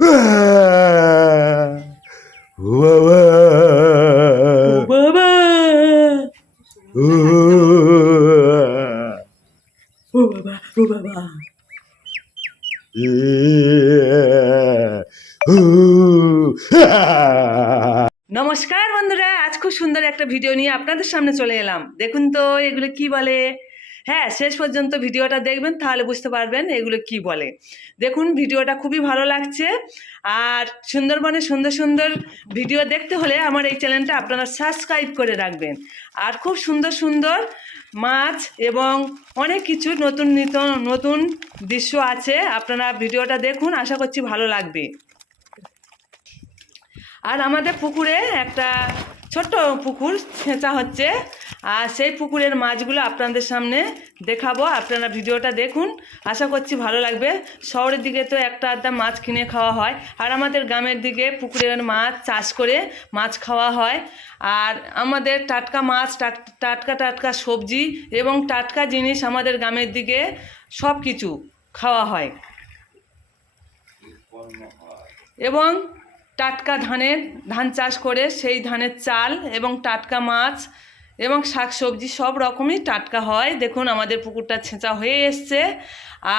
ও বাবা, ও বাবা, ও ও বাবা, ও বাবা। নমস্কার বন্ধুরা, আজ খুব সুন্দর একটা ভিডিও নিয়ে আপনাদের সামনে চলে এলাম। দেখুন তো এগুলো কি বলে। হ্যাঁ, শেষ পর্যন্ত ভিডিওটা দেখবেন, তাহলে বুঝতে পারবেন এগুলো কি বলে। দেখুন, ভিডিওটা খুবই ভালো লাগছে। আর সুন্দরবনে সুন্দর সুন্দর ভিডিও দেখতে হলে আমার এই চ্যানেলটা আপনারা সাবস্ক্রাইব করে রাখবেন। আর খুব সুন্দর সুন্দর মাছ এবং অনেক কিছু নতুন নতুন দৃশ্য আছে। আপনারা ভিডিওটা দেখুন, আশা করছি ভালো লাগবে। আর আমাদের পুকুরে একটা ছোট্ট পুকুর ছেঁচা হচ্ছে, আর সেই পুকুরের মাছগুলো আপনাদের সামনে দেখাবো। আপনারা ভিডিওটা দেখুন, আশা করছি ভালো লাগবে। শহরের দিকে তো একটা আধটা মাছ কিনে খাওয়া হয়, আর আমাদের গ্রামের দিকে পুকুরের মাছ চাষ করে মাছ খাওয়া হয়। আর আমাদের টাটকা মাছ, টাটকা টাটকা সবজি এবং টাটকা জিনিস আমাদের গ্রামের দিকে সব কিছু খাওয়া হয়। এবং টাটকা ধান চাষ করে সেই ধানের চাল এবং টাটকা মাছ এবং শাক সবজি সব রকমই টাটকা হয়। দেখুন, আমাদের পুকুরটা ছেঁচা হয়ে এসছে।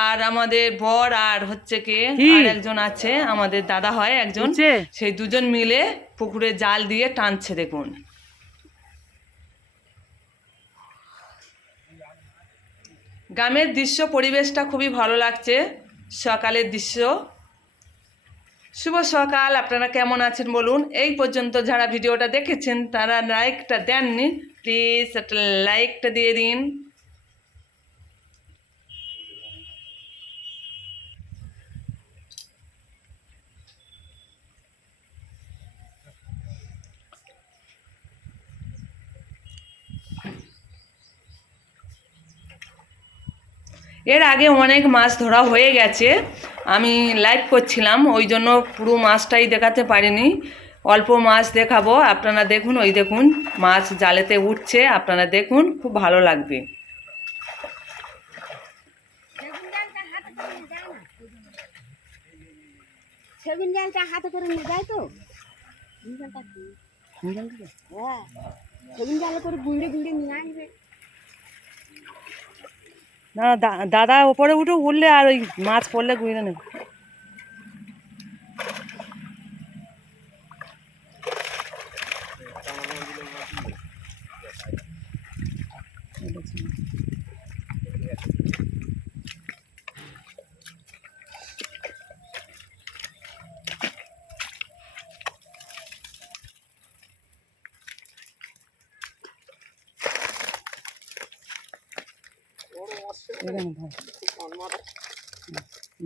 আর আমাদের বর আর হচ্ছে কে আর একজন আছে, আমাদের দাদা হয় একজন, সেই দুজন মিলে পুকুরে জাল দিয়ে টানছে। দেখুন, গ্রামের দৃশ্য, পরিবেশটা খুবই ভালো লাগছে। সকালের দৃশ্য। শুভ সকাল, আপনারা কেমন আছেন বলুন। এই পর্যন্ত যারা ভিডিওটা দেখেছেন তারা লাইকটা দেননি, প্লিজ একটা লাইকটা দিয়ে দিন। এর আগে অনেক মাছ ধরা হয়ে গেছে, আমি লাইভ করছিলাম, ওই জন্য পুরো মাছটাই দেখাতে পারিনি। অল্প মাছ দেখাবো, আপনারা দেখুন। ওই দেখুন, মাছ জালেতে উঠছে, আপনারা দেখুন, খুব ভালো লাগবে। সেগুন জালটা হাতে করে নিয়ে যায় তো, হ্যাঁ, সেগুন জালে করে গুঁড়ে গুঁড়ে নিয়ে আসবে। না, দাদা ওপরে উঠলে আর ওই মাছ পড়লে গুঁড়ে নেবে।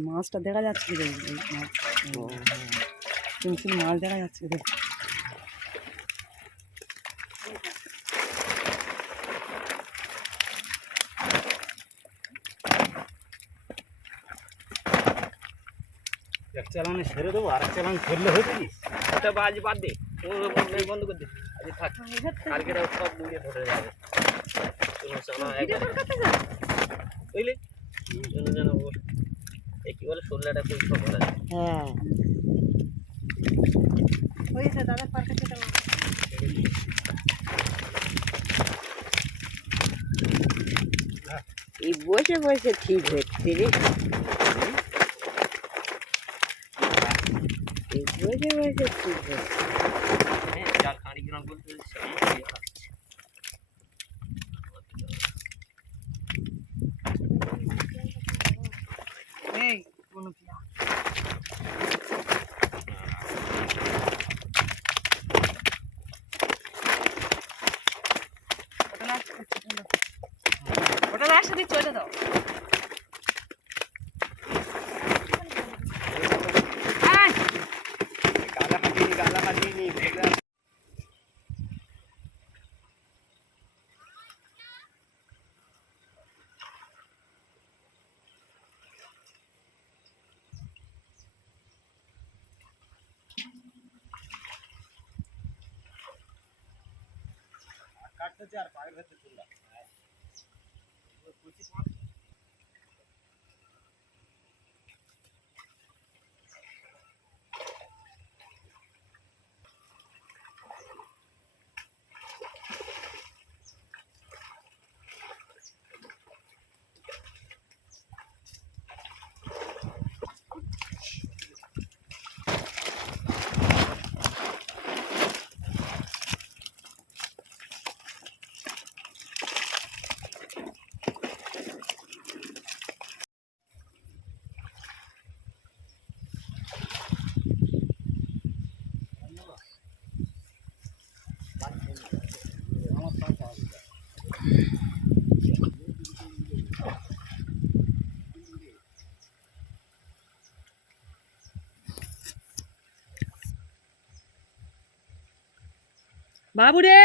মাছটা দেখা যাচ্ছে, মাছ দেখা যাচ্ছে। এক চালানে ছেড়ে দেবো, আর এক চালান ফেললে হয়ে যাবি। ওটা আজ বাদ দে, ও বন্ধ করে দে, আজ থাক, কালকে সব দূরে ধরে যাবে। বুঝলি, যেন কি বলে, শরীরটা খুব সফল আছে। হ্যাঁ, হয়েছে দাদা, পার কাছে দেওয়া। এই বসে বসে ঠিক হচ্ছে রে, এই বসে বসে ঠিক হচ্ছে। চার কাঁড়ি গ্রাম বলতে এই কোনো পিয়া ওটা লাস্টে দিচ্ছি, ওটা দাও। গালা হাঁটিনি কাটতেছে আর পায়ের ভেতরে তুললাম। বাবু রে,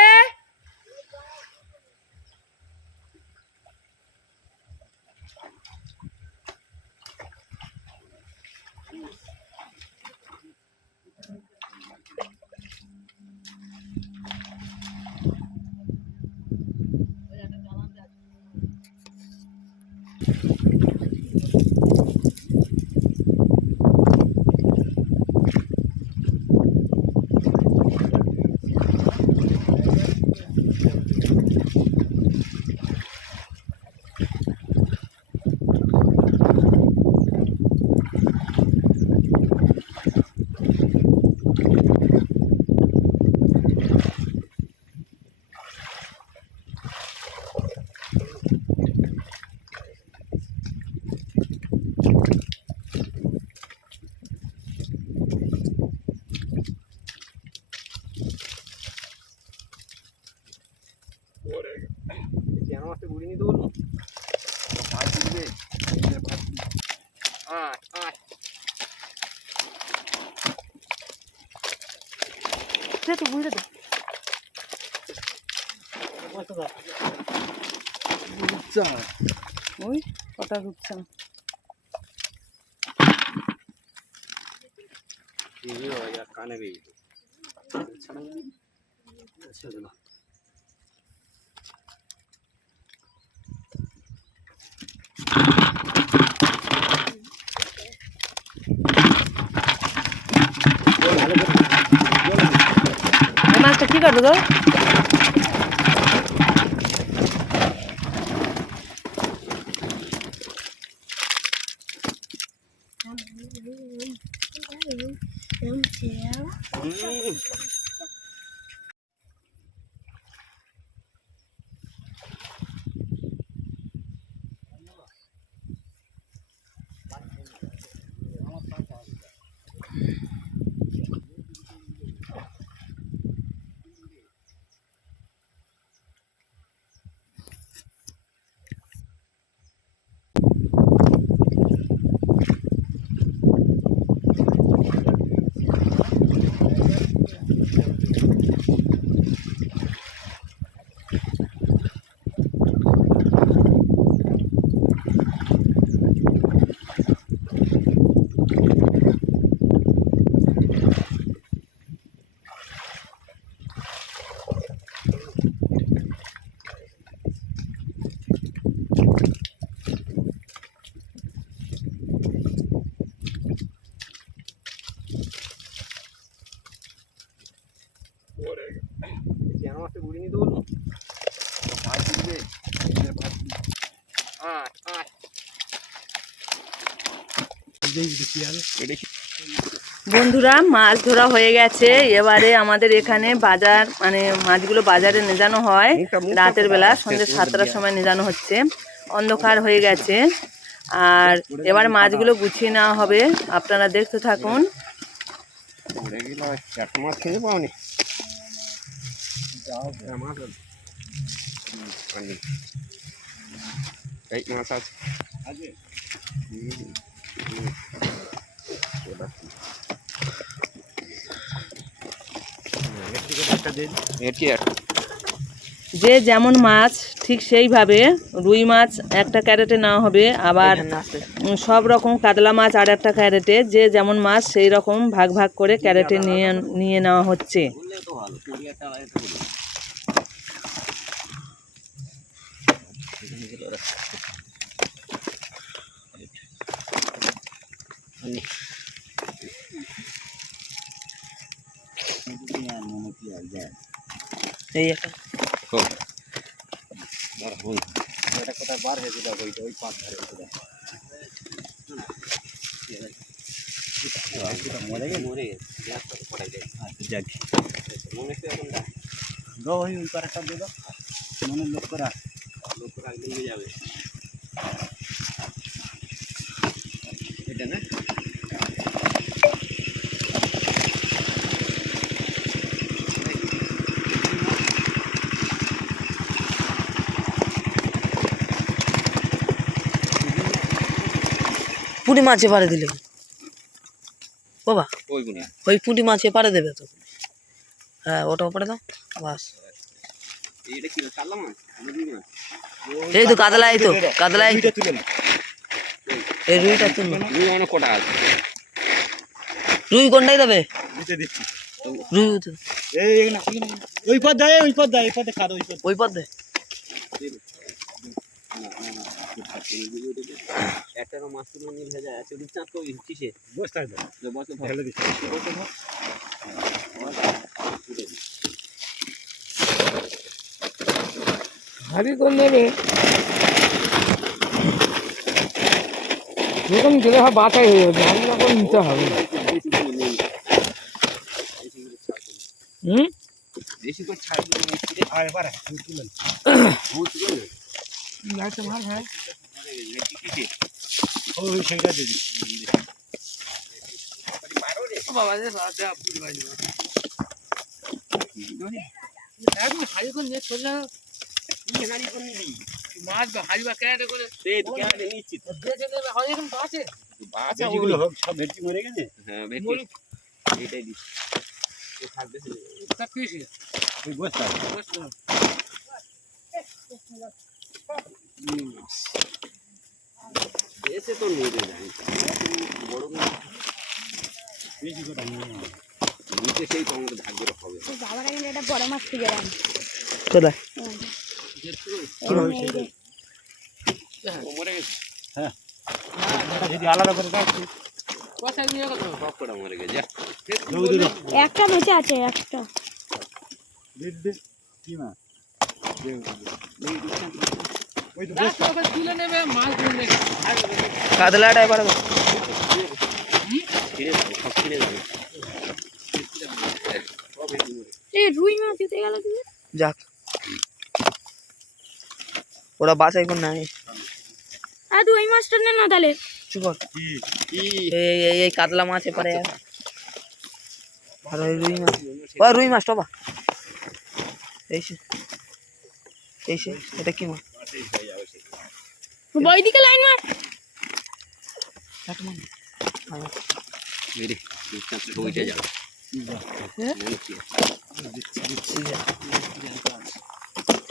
জ্যান্ত মাছটা ঘুরিয়ে নিতে বলবো। তো বুঝে দাও ওই কটা রূপচা। কানে বেরিয়ে এই মাছটা কি করবো তো? জ্যান্ত মাছটা ঘুরিয়ে নিতে বলবো। বন্ধুরা, মাছ ধরা হয়ে গেছে। এবারে আমাদের এখানে বাজার, মানে মাছগুলো বাজারে নিয়ে যাওয়া হয় রাতের বেলা, সন্ধ্যে 7টার সময় নিয়ে যাওয়া হচ্ছে। অন্ধকার হয়ে গেছে, আর এবার মাছগুলো গুছিয়ে নেওয়া হবে। আপনারা দেখতে থাকুন। মাছ খেতে পাওনি। এই মাছ আছে। যে যেমন মাছ ঠিক সেইভাবে রুই মাছ একটা ক্যারেটে নেওয়া হবে, আবার সব রকম কাতলা মাছ আর একটা ক্যারেটে। যে যেমন মাছ সেই রকম ভাগ ভাগ করে ক্যারেটে নিয়ে নেওয়া হচ্ছে। এই একটা কোথায় বার হয়েছিল ওই পাঁচ ধারে মরে গেছে। লোক করা নিয়ে যাবে এটা না। পুঁটি মাছ এপারে দিলে বাবা, ওইগুলো ওই পুঁটি মাছ এপারে দেবে তো। হ্যাঁ ওটা উপরে দাও বাস। এটা কি কাটলাম না নদী না এই তো কাতলা, এই তো কাতলা, এই তো। তুলে না এই রুইটা তুলবো। রুই অনেক কটা আছে রুই কোনটাই দেবে? দিতে দিচ্ছি রুই তো এই না ওই পথ যায় ওই পথ যায় এই পথে খাদ ওই পথ ওই পথ দে। একটা মাছ তুলে নিয়ে ভেজা আছে রূপচাঁদ তো কিসে বসতে হবে বসে ঢেলে দিচ্ছি ভারী করে নেবে যেরকম গেলে হয় বাঁচাই হয়ে যাবে, ভারী রকম নিতে হবে। হুম বেশি করে ছাড় দিয়ে মিস্ত্রি আর পারে তুলে লাইটটা মার ভাই। কিসে ওই সেইটা দিয়ে দিচ্ছি বাবা রে রাজা পুরি ভাই একদম ভারী করে নিয়ে চলে যাও। কেনারি করে নিবি মাছ বা ভারী বা ক্যারেটে করে সেই তো কেনারি নিচ্ছি তো বেঁচে দেবে, হয় এরকম বাঁচে। বাচ্চা যেগুলো হোক সব ভেটকি মরে গেছে হ্যাঁ ভেটকি মরি। এটাই দিচ্ছি ও থাকবে তা পিসি ওই বসতে হবে এসে তো নিয়ে যাই বড় বেশি কথা নিয়ে নিতে সেই তো আমাদের ভাগ্যের হবে বাবার আগে একটা বড় মাছ থেকে গেলাম কোথায়? ও মরে গেছে হ্যাঁ যদি আলাদা করে রাখছি কোথায় নিয়ে গেল? সব কটা মরে গেছে যা একটা বেঁচে আছে একটা দিদি কি মা ওই তো রাস্তা ওকে তুলে নেবে, মাছ ধরবে। কাতলাটা এবারে দাও। ছিঁড়ে যাবে সব ছিঁড়ে যাবে এই রুই মাছ দিতে গেল কি যাক ওরা বাছাই করে নাই। আর তুই ওই মাছটা নে না তাহলে চুপ কর। কি এই কাতলা মাছ এপারে আর ওই রুই মাছ, ওই রুই মাছ বাবা এই সে এই সে এটা কি মাছ? বইদিকে লাইন মার একটা মাছ। মেরে ওইটা যাবে হ্যাঁ? মনে কি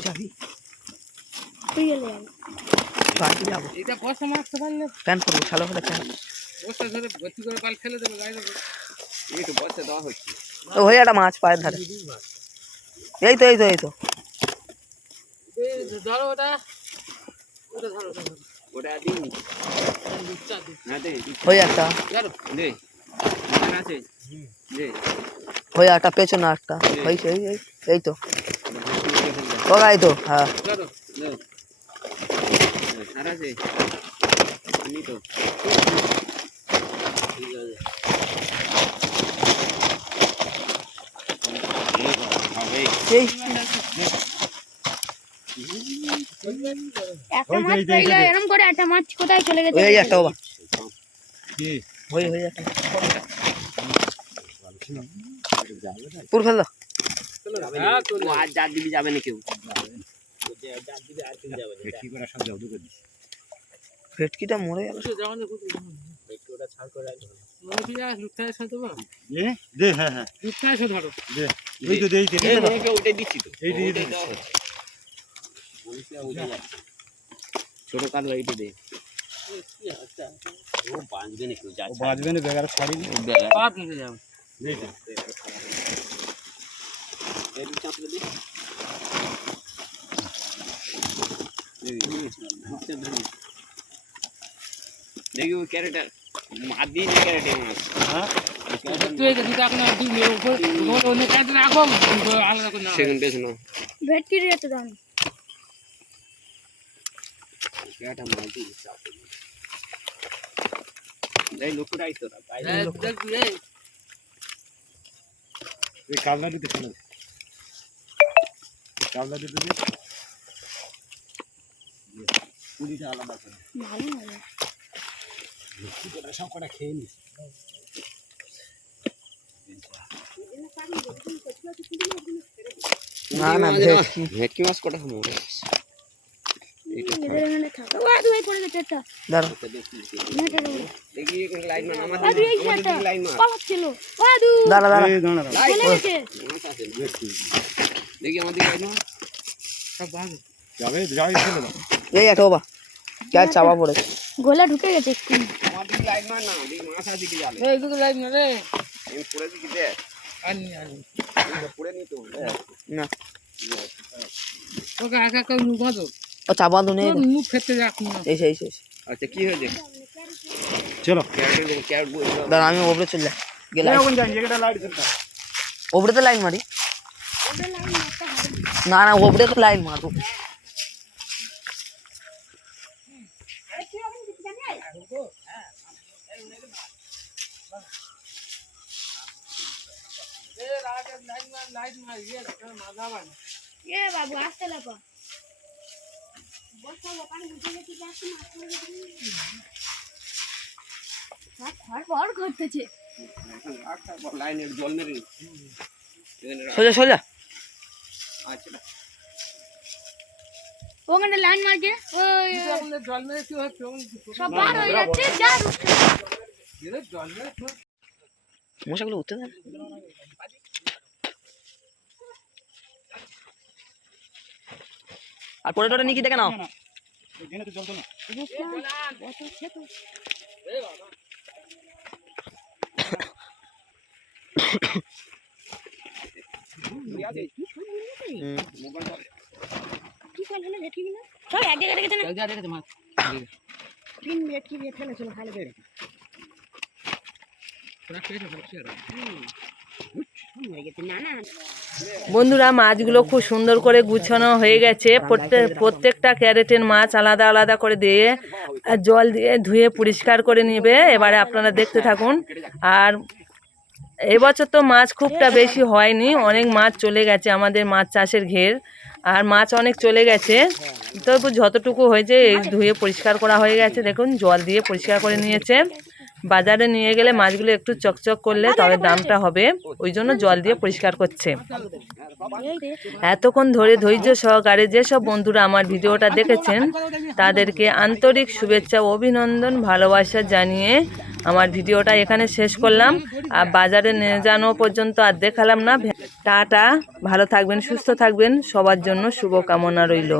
যাবি তুই গেলে যাবে বাকি যাবো এটা বসে মারতে পারলে প্যান করবো ছালো করে প্যান বসে ধরে ভর্তি করে পাল ফেলে দেবে গায়ে দেবে। এই তো বসে দেওয়া হচ্ছে ও হয়ে একটা মাছ পায়ের ধারে এই তো এই তো এই তো ধরো ওটা, ওটা ধরো, ওটা ধরো। ওটা দিন রূপচাঁদ, না দে হয়ে একটা ধরো। দে মনে আছে দে হয়ে একটা পেছনে একটা হয়েছে এই তো ও গাই তো হ্যাঁ ধরো। দে সারা আছে আনি তো ঠিক আছে হবে এই একটা মাছ পাইলে এরকম করে একটা মাছ কোথায় চলে গেছে ওই একটা বাবা কি হয়ে একটা পুর ফেল দাও। হ্যাঁ, তো ও আজ জাত দিবি যাবে না কেউ ভেটকি করে সব যাও করে দিচ্ছি ভেটকিটা মরে গেল। যাওয়া নেই, মনে কি যায় রূপচাঁদের সাথে দেবো? এ দে হ্যাঁ হ্যাঁ রূপচাঁদের সাথে ধরো। দে ওই তো দেই দে ওইটাই দিচ্ছি তো এই দিয়ে ওইটাই দিচ্ছি। দেওয়া হচ্ছে। বলিসটা ওইটাই যাচ্ছে। ছোট কালো এইটা দে ও বাঁচবে না কেউ ও যাচ্ছে বাজবে না বেগার ছড়ি ও বেলা পাপ নিতে যাবে। দেই দে এই চাপলে দে দেখি ওই ক্যারেটার মার দিয়ে যে ক্যারেটে মাছ হ্যাঁ সত্যি হয়ে গেছে, এখন আর দুই মেয়ের উপর তোমার অন্য ক্যারেক্টার রাখো, আলাদা করে না। সেখান বেশ না ভেটকি রেট দাম ক্যারেটা মাছ দিয়ে চাপ এই লোকটা আইতো না তাই দেখবি এই এই কালনা দিতে ফেলে কালনা দিতে দে পুরিটা আলাদা করে ভালো লাগে সব কটা খেয়ে নিস না না ভেটকি ভেটকি মাছ কটা খাবো এদের এখানে থাক ওই পড়ে গেছে একটা দাঁড়া দেখি লাইন মার আমার দাদু এই যে একটা লাইন মার পালাচ্ছিল দাদু দাঁড়া দাঁড়া এই দাঁড়া দাঁড়া। চলে গেছে দেখি আমাদের লাইন মার যাবে যাই ফেলে দাও। এই একটা বাবা কে চাপা পড়েছে গোলা ঢুকে গেছে একটু আমাদের লাইন মার না দেখি মাছ আছে কি জালে এই দুটো লাইন না রে আমি পড়ে দিছি দে আনি পড়ে নি তো না ওকে একা কেউ মুখ বাঁধো ও চাপা তো নেই তোর মুখ খেতে যাক না এসে এসে এসে। আচ্ছা কি হয়েছে চলো ক্যারেট বই দাঁড়া আমি ওপরে চলে যাই গেলাম কোন যাই এটা লাইট জ্বলতা ওপরে তো লাইন মারি না না ওপরে তো লাইন মারবো এ বাবু আসতে লাগো বসাবো পানি উঠে গেছে যাচ্ছে মাছ ফড়ফড় করতেছে লাইনের জল মেরে সোজা সোজা আচ্ছা ওখানে লাইন মারছে ওই জল মেরে কি হচ্ছে সব বার হয়ে যাচ্ছে যা জল মেরে মশাগুলো উঠতে দেন আর পরে টোটা নিয়ে কি দেখে নাও এখানে তো জ্বলতো না। কি করে হলো দেখি না চল এক জায়গায় রেখেছে না জল যা রেখেছে মাছ 3 মিনিট কি দিয়ে ফেলে চলো ভালো করে তোরা খেয়েছো ভাবছি আর মরে গেছে না না বন্ধুরা মাছগুলো খুব সুন্দর করে গুছানো হয়ে গেছে প্রত্যেকটা ক্যারেটের মাছ আলাদা আলাদা করে দিয়ে আর জল দিয়ে ধুয়ে পরিষ্কার করে নেবে। এবারে আপনারা দেখতে থাকুন। আর এবছর তো মাছ খুবটা বেশি হয়নি, অনেক মাছ চলে গেছে আমাদের মাছ চাষের ঘের, আর মাছ অনেক চলে গেছে। তবু যতটুকু হয়েছে এই ধুয়ে পরিষ্কার করা হয়ে গেছে। দেখুন জল দিয়ে পরিষ্কার করে নিয়েছে। বাজারে নিয়ে গেলে মাছগুলো একটু চকচক করলে তবে দামটা হবে, ওই জন্য জল দিয়ে পরিষ্কার করছে। এতক্ষণ ধরে ধৈর্য সহকারে যেসব বন্ধুরা আমার ভিডিওটা দেখেছেন তাদেরকে আন্তরিক শুভেচ্ছা, অভিনন্দন, ভালোবাসা জানিয়ে আমার ভিডিওটা এখানে শেষ করলাম। আর বাজারে নিয়ে যানো পর্যন্ত আর দেখালাম না। টাটা, ভালো থাকবেন, সুস্থ থাকবেন, সবার জন্য শুভকামনা রইল।